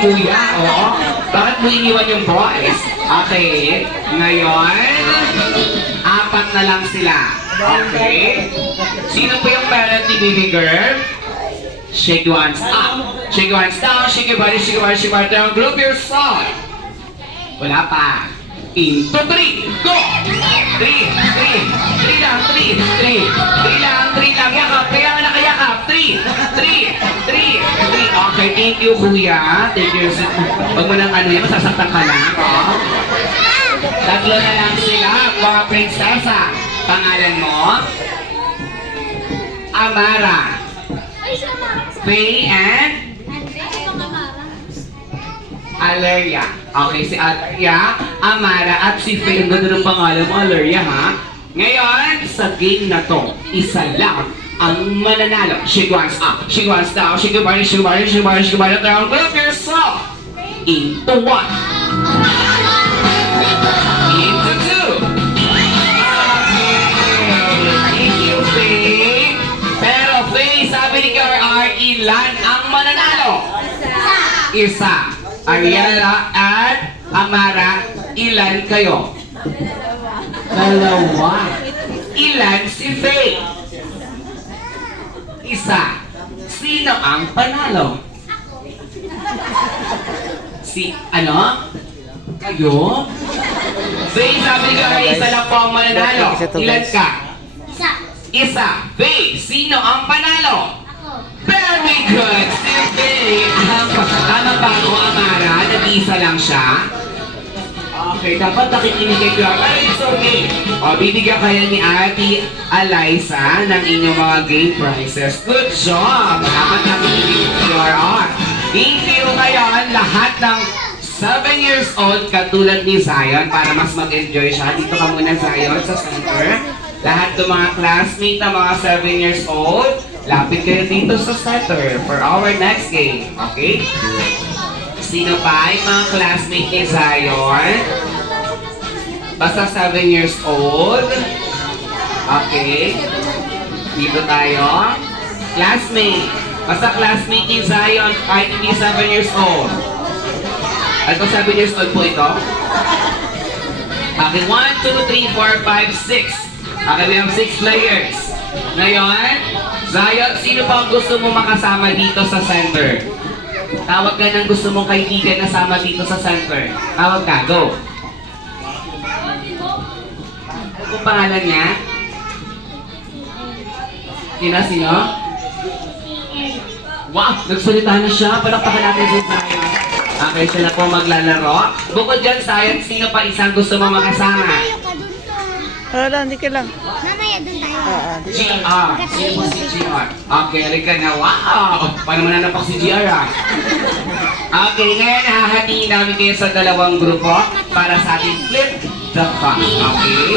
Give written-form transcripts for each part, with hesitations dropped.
kuya, oo. Bakit mo iniwan yung boys? Okay, ngayon, apat na lang sila. Okay? Sino po yung parent ni baby girl? Shake your hands up. Shake your hands down. Shake your body, shake your body, shake your body down. Group your side. Wala pa. Into 3. Go! 3 lang, 3 lang. Yakap, kaya nga nakayakap. 3. Okay, thank you kuya. Thank you. Huwag mo nang ano yan, masasaktan ka lang. Oh. Tatlo na lang sila, mga prinsesa. Pangalan mo? Amara. Faye and? Aleria. Okay, si Aleria, Amara at si Faye. Ang ganda ng pangalan mo, Aleria, ha? Ngayon, sa game na to, isa lang ang mananalo. Shake your hands up, shake your hands down, shake your body, shake your body, shake your body, shake your body down. Group yourself into 1. Into 2. Okay. Thank you, Faye. Pero Faye, sabi ni KR, ilan ang mananalo? Isa. Ariela at Amara, ilan kayo? Dalawa. Ilan si Faye? Isa. Sino ang panalo? Si, ano? Kayo? Faye, sabi ni KR, isa lang po ang mananalo. Ilan ka? Isa. Faye, sino ang panalo? Very good! Si Faye. Tama ba ako, Amara? Nag-isa lang siya? Okay, dapat nakikinig kay Clara. Pero it's okay. O, bibigyan kayo ni Ate Eliza ng inyong mga game prizes. Good job! Dapat nakikinig kay Clara. Thank you ngayon, lahat ng 7 years old katulad ni Zion para mas mag-enjoy siya. Dito ka muna, Zion, sa center. Lahat ng mga classmates na mga 7 years old, lapit kayo dito sa center for our next game. Okay? Sino pa yung mga classmate ni Zion? Basta 7 years old. Okay. Dito tayo. Classmate. Basta classmate ni Zion kahit hindi 7 years old. Ano 7 years old po ito? Okay, 1, 2, 3, 4, 5, 6. Okay, we have 6 players. Ngayon, Zion, sino pa ang gusto mo makasama dito sa center? Tawag ka ng gusto mong kaibigan na sama dito sa center. Tawag ka, go. Ano kung pangalan niya? Sino? Wow, nagsalita na siya. Palakpakan natin si Zion. Okay, siya na po maglalaro. Bukod dyan, Zion, sino pa isang gusto mo makasama? Hindi ka lang. Mamaya doon tayo. GR. Sino po si GR? Okay, halika na. Wow! Paano mananapak si GR, ha? Okay, ngayon hahatiin namin kayo sa dalawang grupo para sa ating flip the cup. Okay?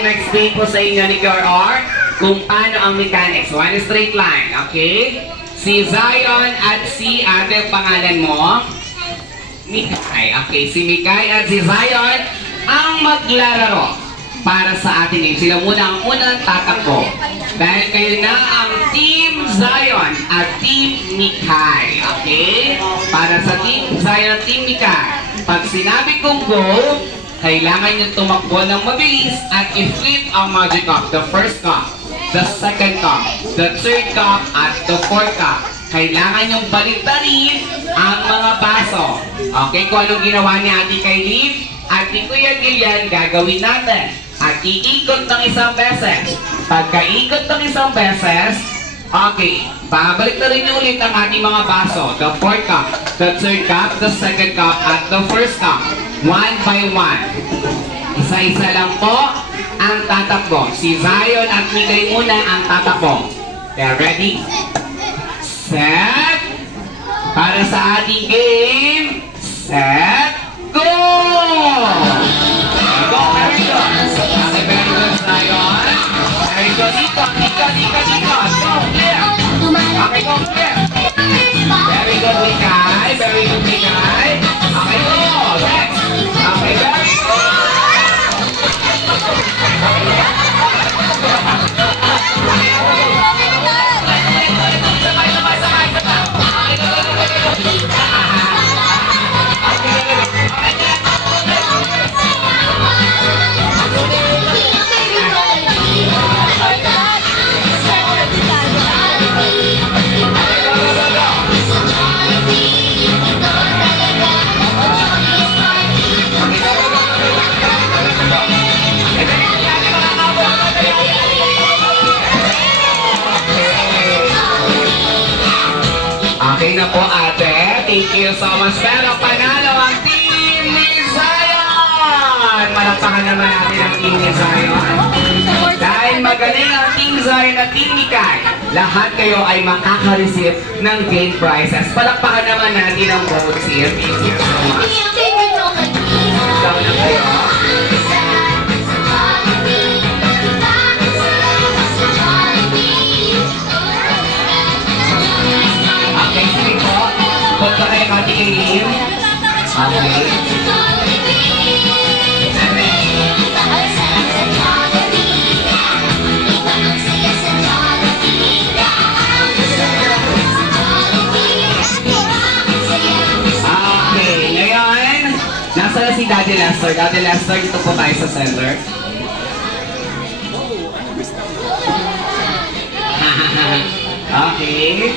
Explain po sa inyo ni KR kung paano ang mechanics. One straight line, okay? Si Zion at si ate, pangalan mo? Mikay. Okay, si Mikay at si Zion ang maglalaro para sa ating game. Sila muna ang unang tatakbo. Dahil kayo na ang Team Zion at Team Mikay. Okay? Para sa Team Zion at Team Mikay. Pag sinabi kong go, kailangan nyo tumakbo ng mabilis at i-flip ang magic cup. The first cup, the second cup, the third cup, at the fourth cup. Kailangan nyong baliktarin ang mga baso. Okay, kung anong ginawa ni Ate Kaylin at ni Kuya Gillian, gagawin natin. At iikot ng isang beses. Pagkaikot ng isang beses, okay, babalik na rin ulit ang ating mga baso. The fourth cup, the third cup, the second cup, at the first cup. One by one. Isa-isa lang po. ang tatakbo. Si Zion at Mikay muna ang tatakbo. Okay, ready? Set. Para sa ating game. Set. Go! Go, very good. Okay, very good, Zion. Very good. Dito. Go, clear. Okay, go, clear. Very good, Mikay. Very good, Mikay. Okay, go. Next. Okay, very good. Okay na po ate. Thank you so much. Pero panalo ang team ni Zion! Malakpakan naman natin ang team ni Zion. Dahil magaling ang team Zion at team Mikay, lahat kayo ay makaka-receive ng game prizes. Palakpakan naman natin ang votes here. Thank you so much. Ikaw na kayo. Okay, sige po. Punta kayo katingin. Okay. Okay, ngayon, nasa na si Daddy Lester. Daddy Lester, dito po tayo sa center. Okay.